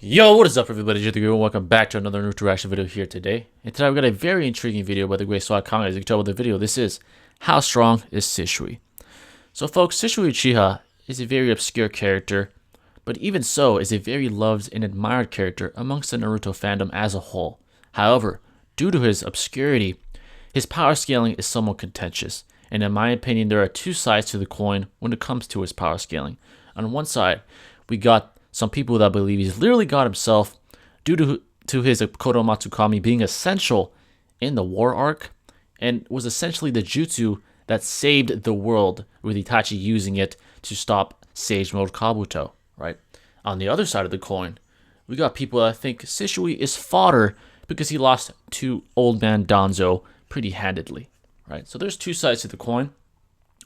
Yo, what is up everybody, Jutsu, and welcome back to another Naruto reaction video here today. And today we've got a very intriguing video by the great Swagkage. As you can tell by the video, this is How Strong is Shisui? So folks, Shisui Uchiha is a very obscure character, but even so is a very loved and admired character amongst the Naruto fandom as a whole. However, due to his obscurity, his power scaling is somewhat contentious, and in my opinion there are two sides to the coin when it comes to his power scaling. On one side, we got some people that believe he's literally God himself due to his Kotoamatsukami being essential in the war arc and was essentially the jutsu that saved the world, with Itachi using it to stop Sage Mode Kabuto, right? On the other side of the coin, we got people that think Shisui is fodder because he lost to Old Man Danzo pretty handedly, right? So there's two sides to the coin.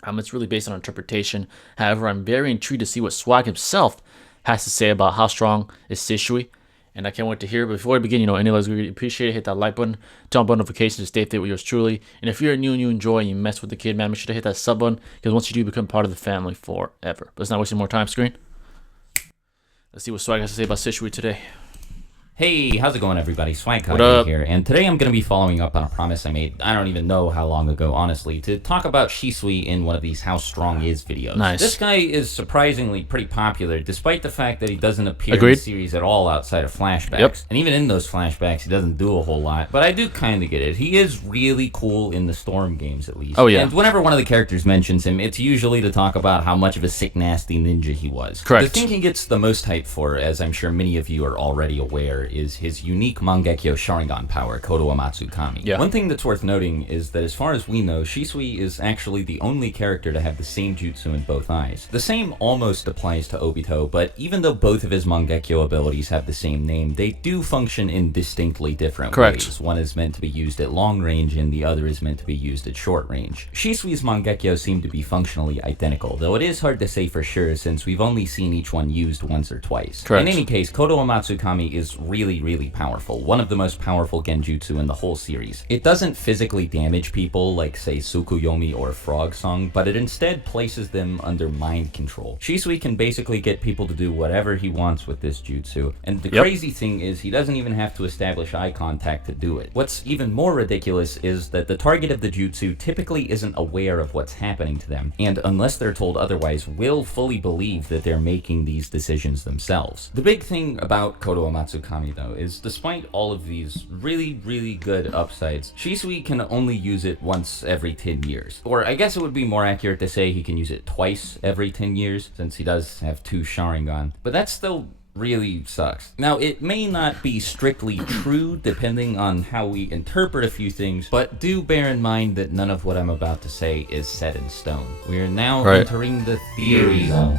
It's really based on interpretation. However, I'm very intrigued to see what Swag himself has to say about how strong is Shisui, and I can't wait to hear it. Before we begin, any likes we really appreciate it. Hit that like button, turn on bell notifications to stay updated with yours truly. And if you're new and you enjoy and you mess with the kid, man, make sure to hit that sub button, because once you do, become part of the family forever. But let's not waste any more time, screen. Let's see what Swag has to say about Shisui today. Hey, how's it going everybody? Swagkage here, and today I'm going to be following up on a promise I made, I don't even know how long ago, honestly, to talk about Shisui in one of these How Strong Is videos. Nice. This guy is surprisingly pretty popular, despite the fact that he doesn't appear in the series at all outside of flashbacks. Yep. And even in those flashbacks, he doesn't do a whole lot, but I do kind of get it. He is really cool in the Storm games, at least. Oh, yeah. And whenever one of the characters mentions him, it's usually to talk about how much of a sick, nasty ninja he was. Correct. The thing he gets the most hype for, as I'm sure many of you are already aware, is his unique Mangekyo Sharingan power, Kotoamatsukami. Yeah. One thing that's worth noting is that as far as we know, Shisui is actually the only character to have the same jutsu in both eyes. The same almost applies to Obito, but even though both of his Mangekyo abilities have the same name, they do function in distinctly different ways. One is meant to be used at long range, and the other is meant to be used at short range. Shisui's Mangekyo seem to be functionally identical, though it is hard to say for sure since we've only seen each one used once or twice. Correct. In any case, Kotoamatsukami is really powerful. One of the most powerful genjutsu in the whole series. It doesn't physically damage people like, say, Tsukuyomi or Frog Song, but it instead places them under mind control. Shisui can basically get people to do whatever he wants with this jutsu, and the crazy thing is he doesn't even have to establish eye contact to do it. What's even more ridiculous is that the target of the jutsu typically isn't aware of what's happening to them, and unless they're told otherwise, will fully believe that they're making these decisions themselves. The big thing about Kotoamatsukami, though, is despite all of these really good upsides, Shisui can only use it once every 10 years. Or I guess it would be more accurate to say he can use it twice every 10 years, since he does have two Sharingan. But that still really sucks. Now, it may not be strictly true depending on how we interpret a few things, but do bear in mind that none of what I'm about to say is set in stone. We are now entering the theory zone.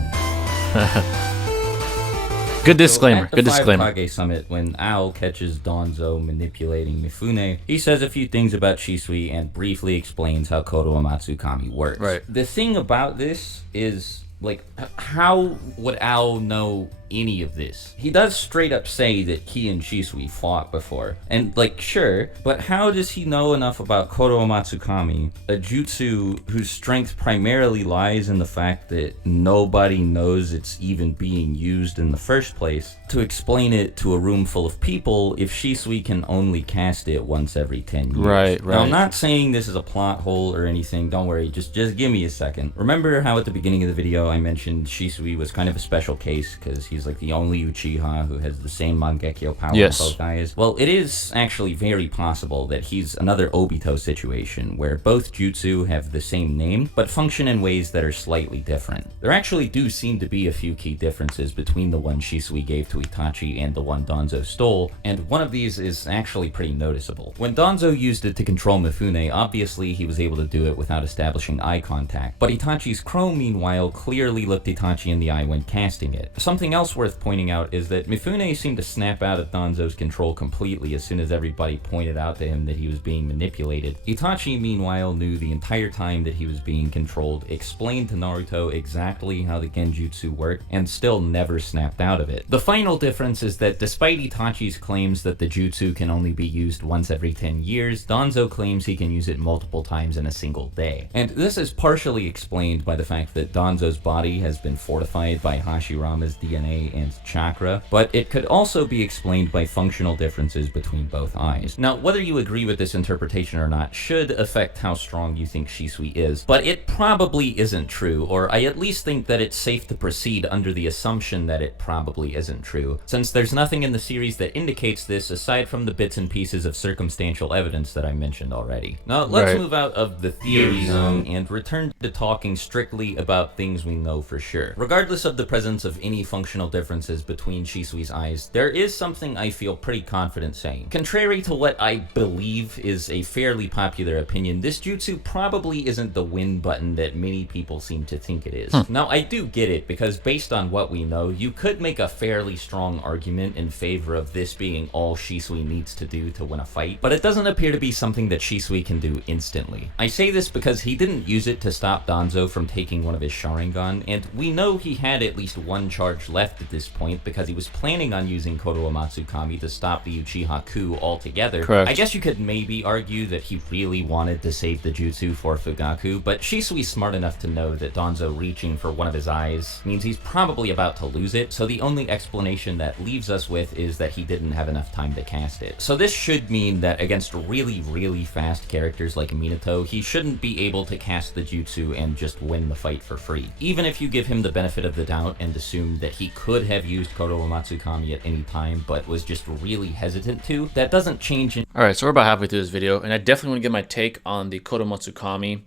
Good disclaimer. At the Swagkage Summit, when Ao catches Danzo manipulating Mifune, he says a few things about Shisui and briefly explains how Kotoamatsukami works. Right. The thing about this is, like, how would Ao know any of this? He does straight up say that he and Shisui fought before, and like, sure, but how does he know enough about Kotoamatsukami, a jutsu whose strength primarily lies in the fact that nobody knows it's even being used in the first place, to explain it to a room full of people if Shisui can only cast it once every 10 years? Right. Now, I'm not saying this is a plot hole or anything, don't worry, just give me a second. Remember how at the beginning of the video I mentioned Shisui was kind of a special case because he's like the only Uchiha who has the same Mangekyo power in both eyes? Well, it is actually very possible that he's another Obito situation where both jutsu have the same name but function in ways that are slightly different. There actually do seem to be a few key differences between the one Shisui gave to Itachi and the one Danzo stole, and one of these is actually pretty noticeable. When Danzo used it to control Mifune, obviously he was able to do it without establishing eye contact, but Itachi's Chrome, meanwhile, clearly looked Itachi in the eye when casting it. Something else else worth pointing out is that Mifune seemed to snap out of Danzo's control completely as soon as everybody pointed out to him that he was being manipulated. Itachi, meanwhile, knew the entire time that he was being controlled, explained to Naruto exactly how the genjutsu worked, and still never snapped out of it. The final difference is that despite Itachi's claims that the jutsu can only be used once every 10 years, Danzo claims he can use it multiple times in a single day. And this is partially explained by the fact that Danzo's body has been fortified by Hashirama's DNA and chakra, but it could also be explained by functional differences between both eyes. Now, whether you agree with this interpretation or not should affect how strong you think Shisui is, but it probably isn't true, or I at least think that it's safe to proceed under the assumption that it probably isn't true, since there's nothing in the series that indicates this aside from the bits and pieces of circumstantial evidence that I mentioned already. Now, let's move out of the theory zone and return to talking strictly about things we know for sure. Regardless of the presence of any functional differences between Shisui's eyes, there is something I feel pretty confident saying. Contrary to what I believe is a fairly popular opinion, this jutsu probably isn't the win button that many people seem to think it is. Now, I do get it, because based on what we know, you could make a fairly strong argument in favor of this being all Shisui needs to do to win a fight, but it doesn't appear to be something that Shisui can do instantly. I say this because he didn't use it to stop Danzo from taking one of his Sharingan, and we know he had at least one charge left at this point because he was planning on using Kotoamatsukami to stop the Uchiha coup altogether. Correct. I guess you could maybe argue that he really wanted to save the jutsu for Fugaku, but Shisui's smart enough to know that Danzo reaching for one of his eyes means he's probably about to lose it, so the only explanation that leaves us with is that he didn't have enough time to cast it. So this should mean that against really fast characters like Minato, he shouldn't be able to cast the jutsu and just win the fight for free. Even if you give him the benefit of the doubt and assume that he could have used Kotoamatsukami at any time but was just really hesitant to, that doesn't change in— Alright, so we're about halfway through this video, and I definitely want to get my take on the Kotoamatsukami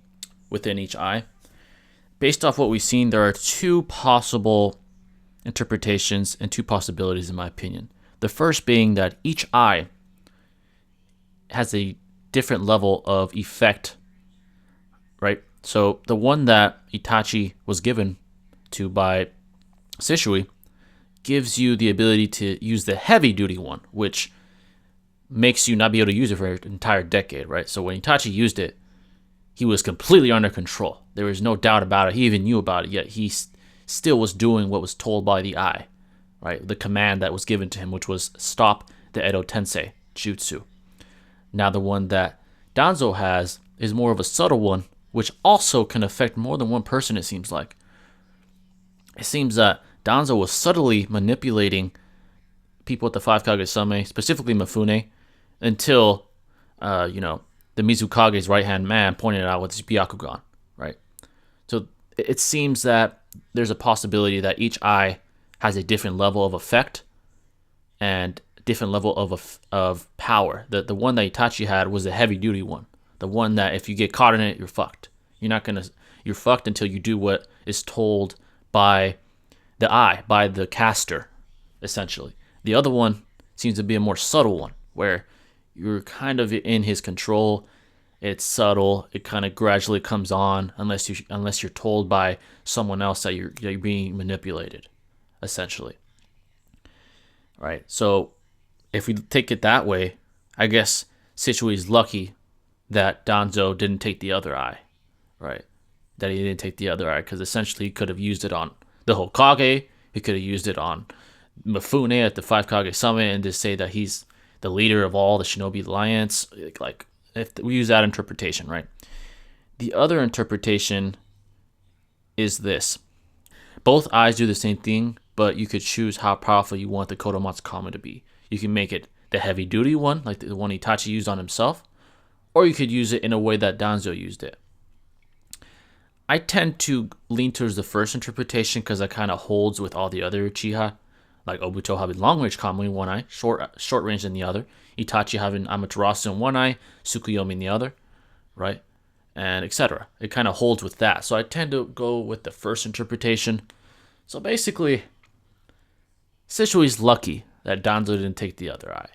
within each eye. Based off what we've seen, there are two possible interpretations and two possibilities in my opinion. The first being that each eye has a different level of effect, right? So the one that Itachi was given to by Shisui gives you the ability to use the heavy duty one, which makes you not be able to use it for an entire decade, right? So when Itachi used it, he was completely under control. There was no doubt about it. He even knew about it, yet he still was doing what was told by the eye, right? The command that was given to him, which was stop the Edo Tensei jutsu. Now the one that Danzo has is more of a subtle one, which also can affect more than one person, it seems like. It seems that Danzo was subtly manipulating people at the Five Kage-sama, specifically Mifune, until, the Mizukage's right-hand man pointed it out with his Byakugan, right? So it seems that there's a possibility that each eye has a different level of effect and different level of power. The one that Itachi had was the heavy-duty one. The one that if you get caught in it, you're fucked. You're fucked until you do what is told by the eye, by the caster, essentially. The other one seems to be a more subtle one, where you're kind of in his control. It's subtle. It kind of gradually comes on, unless you're told by someone else that you're being manipulated, essentially. Right. So if we take it that way, I guess Shisui is lucky that Danzo didn't take the other eye, right? That he didn't take the other eye, because essentially he could have used it on the Hokage. He could have used it on Mifune at the Five Kage Summit and just say that he's the leader of all the Shinobi Alliance. Like, if we use that interpretation, right? The other interpretation is this. Both eyes do the same thing, but you could choose how powerful you want the Kotoamatsukami to be. You can make it the heavy-duty one, like the one Itachi used on himself, or you could use it in a way that Danzo used it. I tend to lean towards the first interpretation because that kind of holds with all the other Uchiha, like Obito having long-range Kami in one eye, short range in the other, Itachi having Amaterasu in one eye, Tsukuyomi in the other, right? And etc. It kind of holds with that. So I tend to go with the first interpretation. So basically, Shishui's lucky that Danzo didn't take the other eye,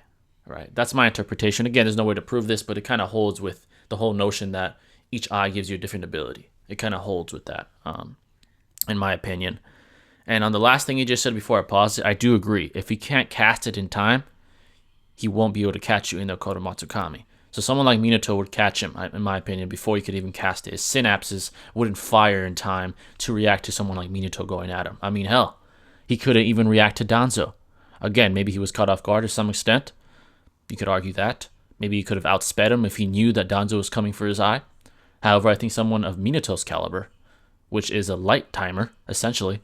right? That's my interpretation. Again, there's no way to prove this, but it kind of holds with the whole notion that each eye gives you a different ability. It kind of holds with that, in my opinion. And on the last thing he just said before I paused it, I do agree. If he can't cast it in time, he won't be able to catch you in the Kotoamatsukami. So someone like Minato would catch him, in my opinion, before he could even cast it. His synapses wouldn't fire in time to react to someone like Minato going at him. I mean, hell, he couldn't even react to Danzo. Again, maybe he was caught off guard to some extent. You could argue that. Maybe he could have outsped him if he knew that Danzo was coming for his eye. However, I think someone of Minato's caliber, which is a light timer, essentially,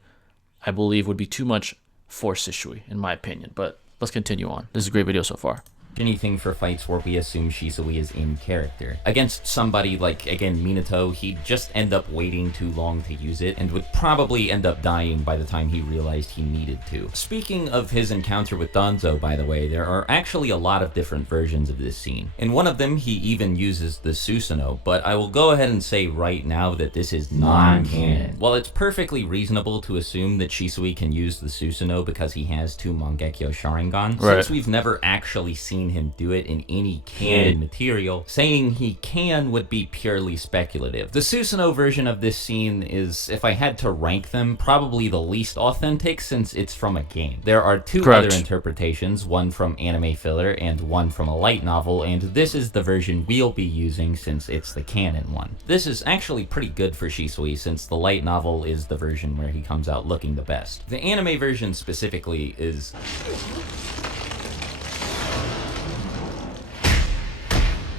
I believe would be too much for Shisui, in my opinion. But let's continue on. This is a great video so far. Anything for fights where we assume Shisui is in character. Against somebody like, again, Minato, he'd just end up waiting too long to use it and would probably end up dying by the time he realized he needed to. Speaking of his encounter with Danzo, by the way, there are actually a lot of different versions of this scene. In one of them, he even uses the Susanoo, but I will go ahead and say right now that this is non-canon. While it's perfectly reasonable to assume that Shisui can use the Susanoo because he has 2 Mangekyo Sharingan, since we've never actually seen him do it in any canon material, saying he can would be purely speculative. The Susanoo version of this scene is, if I had to rank them, probably the least authentic since it's from a game. There are 2 other interpretations, one from anime filler and one from a light novel, and this is the version we'll be using since it's the canon one. This is actually pretty good for Shisui since the light novel is the version where he comes out looking the best. The anime version specifically is...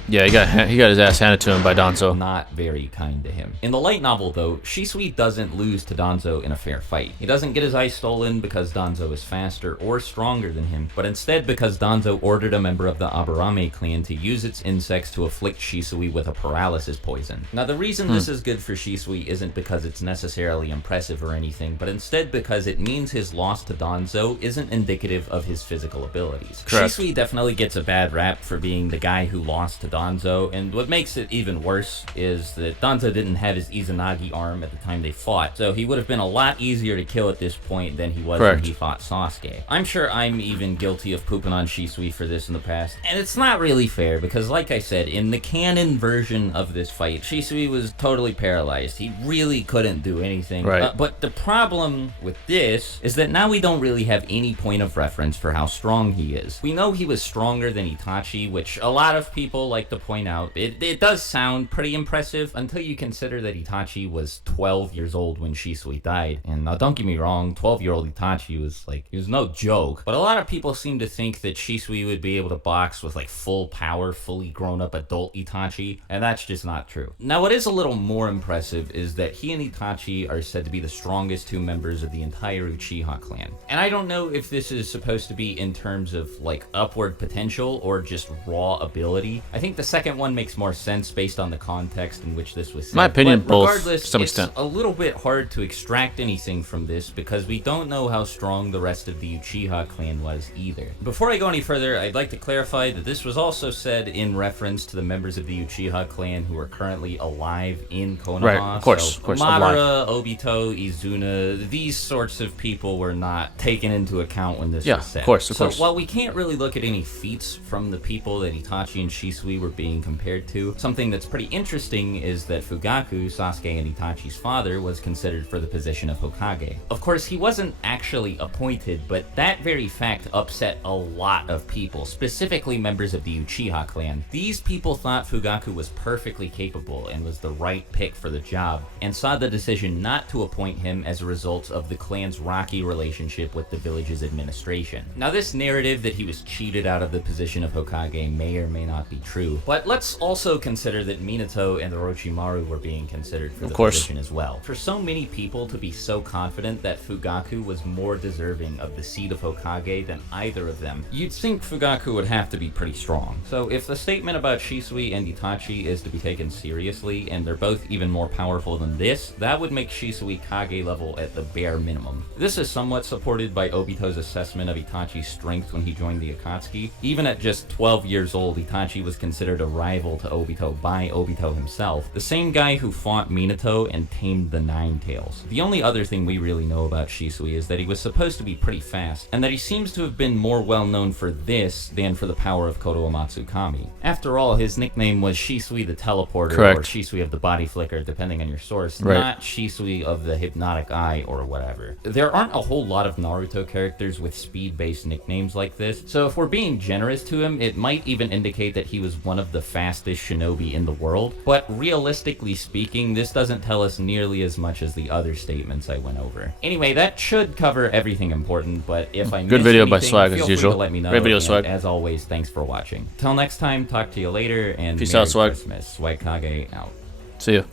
Yeah, he got his ass handed to him by Danzo. Not very kind to him. In the light novel, though, Shisui doesn't lose to Danzo in a fair fight. He doesn't get his eye stolen because Danzo is faster or stronger than him, but instead because Danzo ordered a member of the Aburame clan to use its insects to afflict Shisui with a paralysis poison. Now, the reason this is good for Shisui isn't because it's necessarily impressive or anything, but instead because it means his loss to Danzo isn't indicative of his physical abilities. Shisui definitely gets a bad rap for being the guy who lost to Danzo, and what makes it even worse is that Danzo didn't have his Izanagi arm at the time they fought, so he would have been a lot easier to kill at this point than he was when he fought Sasuke. I'm sure I'm even guilty of pooping on Shisui for this in the past, and it's not really fair because, like I said, in the canon version of this fight, Shisui was totally paralyzed. He really couldn't do anything. But the problem with this is that now we don't really have any point of reference for how strong he is. We know he was stronger than Itachi, which a lot of people like to point out. It does sound pretty impressive until you consider that Itachi was 12 years old when Shisui died. And now don't get me wrong, 12-year-old Itachi was like, he was no joke. But a lot of people seem to think that Shisui would be able to box with like full power, fully grown up adult Itachi, and that's just not true. Now what is a little more impressive is that he and Itachi are said to be the strongest 2 members of the entire Uchiha clan. And I don't know if this is supposed to be in terms of like upward potential or just raw ability. I think the second one makes more sense based on the context in which this was said. My opinion, but both, regardless, to some extent. It's a little bit hard to extract anything from this because we don't know how strong the rest of the Uchiha clan was either. Before I go any further, I'd like to clarify that this was also said in reference to the members of the Uchiha clan who are currently alive in Konoha. Of course. Madara, Obito, Izuna, these sorts of people were not taken into account when this was said. Of course. So while we can't really look at any feats from the people that Itachi and Shisui were being compared to, something that's pretty interesting is that Fugaku, Sasuke and Itachi's father, was considered for the position of Hokage. Of course, he wasn't actually appointed, but that very fact upset a lot of people, specifically members of the Uchiha clan. These people thought Fugaku was perfectly capable and was the right pick for the job, and saw the decision not to appoint him as a result of the clan's rocky relationship with the village's administration. Now, this narrative that he was cheated out of the position of Hokage may or may not be true, but let's also consider that Minato and Orochimaru were being considered for the position as well. For so many people to be so confident that Fugaku was more deserving of the seat of Hokage than either of them, you'd think Fugaku would have to be pretty strong. So if the statement about Shisui and Itachi is to be taken seriously, and they're both even more powerful than this, that would make Shisui Kage level at the bare minimum. This is somewhat supported by Obito's assessment of Itachi's strength when he joined the Akatsuki. Even at just 12 years old, Itachi was considered considered a rival to Obito by Obito himself, the same guy who fought Minato and tamed the Nine Tails. The only other thing we really know about Shisui is that he was supposed to be pretty fast, and that he seems to have been more well known for this than for the power of Kotoamatsukami. After all, his nickname was Shisui the Teleporter, Correct. or Shisui of the Body Flicker, depending on your source, Right. not Shisui of the Hypnotic Eye or whatever. There aren't a whole lot of Naruto characters with speed-based nicknames like this, so if we're being generous to him, it might even indicate that he was one of the fastest shinobi in the world, but realistically speaking, this doesn't tell us nearly as much as the other statements I went over. Anyway, that should cover everything important, but if I Good missed video by anything, Swag, feel as free usual. to let me know. Great video, and Swag. as always, thanks for watching. Till next time, talk to you later, and Peace Merry out, Swag. Christmas. Swagkage out. See you.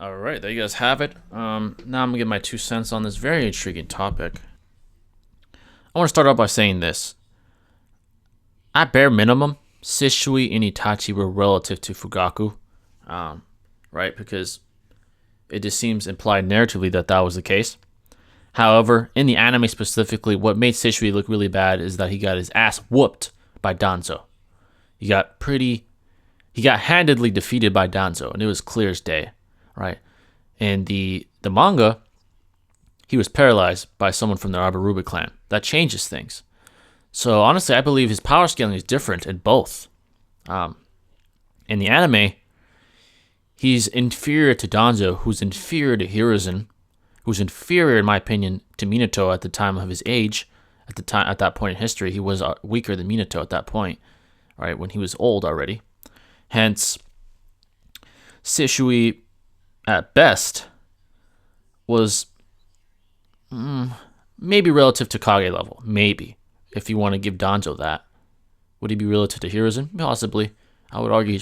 All right, there you guys have it. Now I'm gonna give my 2 cents on this very intriguing topic. I want to start out by saying this. At bare minimum, Shisui and Itachi were relative to Fugaku, right? Because it just seems implied narratively that that was the case. However, in the anime specifically, what made Shisui look really bad is that he got his ass whooped by Danzo. He got handedly defeated by Danzo, and it was clear as day, right? In the manga, he was paralyzed by someone from the Abaruba clan. That changes things. So honestly, I believe his power scaling is different in both. In the anime, he's inferior to Danzo, who's inferior to Hiruzen, who's inferior, in my opinion, to Minato at the time of his age. At that point in history, he was weaker than Minato at that point, right? When he was old already. Hence, Shisui, at best, was maybe relative to Kage level. Maybe. If you want to give Danzo that. Would he be relative to Hiruzen? Possibly. I would argue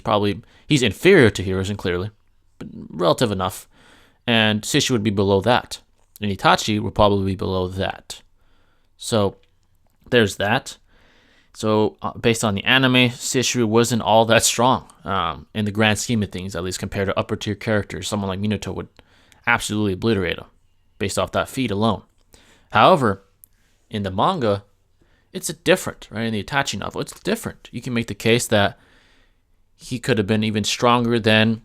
he's inferior to Hiruzen, clearly. But relative enough. And Shisui would be below that. And Itachi would probably be below that. So, there's that. So, based on the anime, Shisui wasn't all that strong. In the grand scheme of things, at least compared to upper tier characters. Someone like Minato would absolutely obliterate him. Based off that feat alone. However, in the manga, it's different, right? In the Itachi novel, it's different. You can make the case that he could have been even stronger than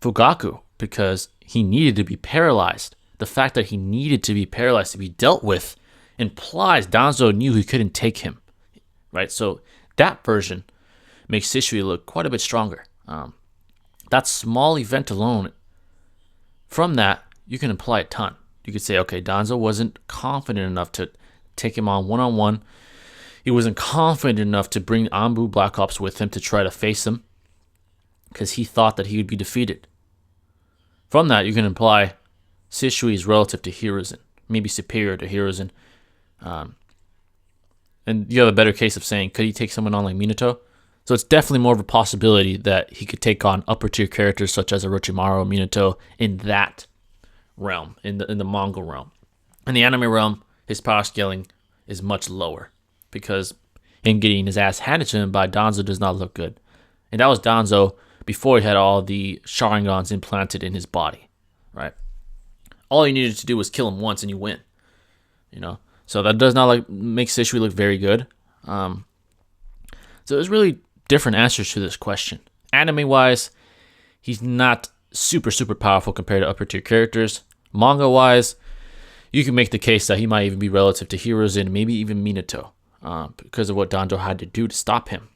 Fugaku because he needed to be paralyzed. The fact that he needed to be paralyzed to be dealt with implies Danzo knew he couldn't take him, right? So that version makes Shisui look quite a bit stronger. That small event alone, from that, you can imply a ton. You could say, okay, Danzo wasn't confident enough to take him on one-on-one. He wasn't confident enough to bring Anbu Black Ops with him to try to face him because he thought that he would be defeated. From that, you can imply Shisui is relative to Hiruzen, maybe superior to Hiruzen. And you have a better case of saying, could he take someone on like Minato? So it's definitely more of a possibility that he could take on upper tier characters such as Orochimaru or Minato in that realm, in the Mongol realm. In the anime realm, his power scaling is much lower because him getting his ass handed to him by Danzo does not look good. And that was Danzo before he had all the Sharingans implanted in his body, right? All you needed to do was kill him once and you win, you know? So that does not make Shisui look very good. So there's really different answers to this question. Anime-wise, he's not super powerful compared to upper tier characters. Manga-wise, you can make the case that he might even be relative to Hiruzen, maybe even Minato, because of what Danzo had to do to stop him.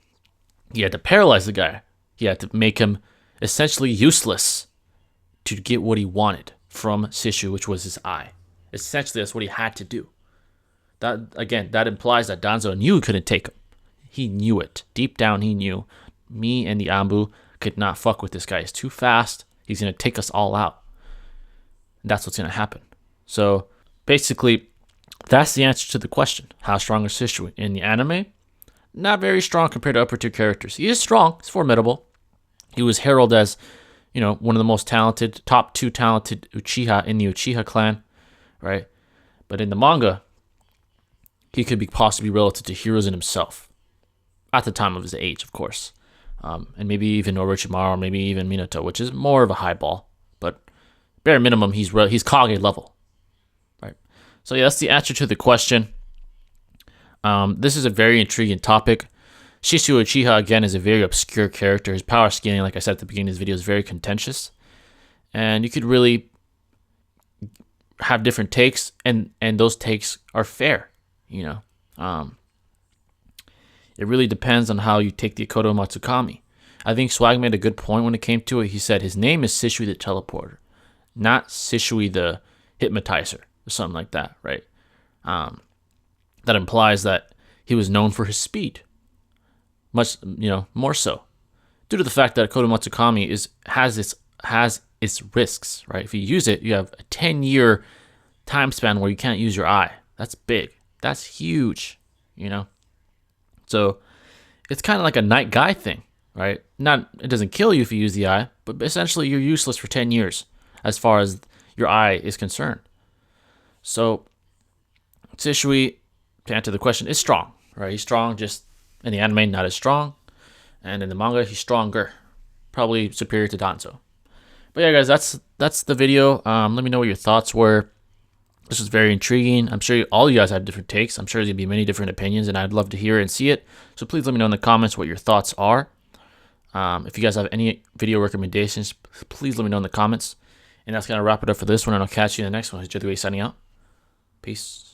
He had to paralyze the guy. He had to make him essentially useless to get what he wanted from Shisui, which was his eye. Essentially, that's what he had to do. That implies that Danzo knew he couldn't take him. He knew it. Deep down, he knew. Me and the Anbu could not fuck with this guy. He's too fast. He's going to take us all out. That's what's going to happen. So, basically, that's the answer to the question. How strong is Shisui? In the anime, not very strong compared to upper tier characters. He is strong. He's formidable. He was heralded as, one of the most talented, top 2 talented Uchiha in the Uchiha clan, right? But in the manga, he could be possibly relative to Hiruzen himself. At the time of his age, of course. And maybe even Orochimaru, or maybe even Minato, which is more of a high ball. But bare minimum, he's Kage level. Right? So yeah, that's the answer to the question. This is a very intriguing topic. Shisui Uchiha, again, is a very obscure character. His power scaling, like I said at the beginning of this video, is very contentious. And you could really have different takes, and those takes are fair, you know. It really depends on how you take the Kotoamatsukami. I think Swag made a good point when it came to it. He said his name is Shisui the Teleporter, not Shisui the Hypnotizer, or something like that, right? That implies that he was known for his speed, much, you know, more so, due to the fact that Kotoamatsukami has its risks, right? If you use it, you have a 10-year time span where you can't use your eye. That's big. That's huge, you know? So it's kind of like a night guy thing, right? It doesn't kill you if you use the eye, but essentially you're useless for 10 years as far as your eye is concerned. So Shisui, to answer the question, is strong, right? He's strong, just in the anime, not as strong. And in the manga, he's stronger, probably superior to Danzo. But yeah, guys, that's the video. Let me know what your thoughts were. This was very intriguing. I'm sure all you guys have different takes. I'm sure there's going to be many different opinions, and I'd love to hear and see it. So please let me know in the comments what your thoughts are. If you guys have any video recommendations, please let me know in the comments. And that's going to wrap it up for this one, and I'll catch you in the next one. It's Jutsu signing out. Peace.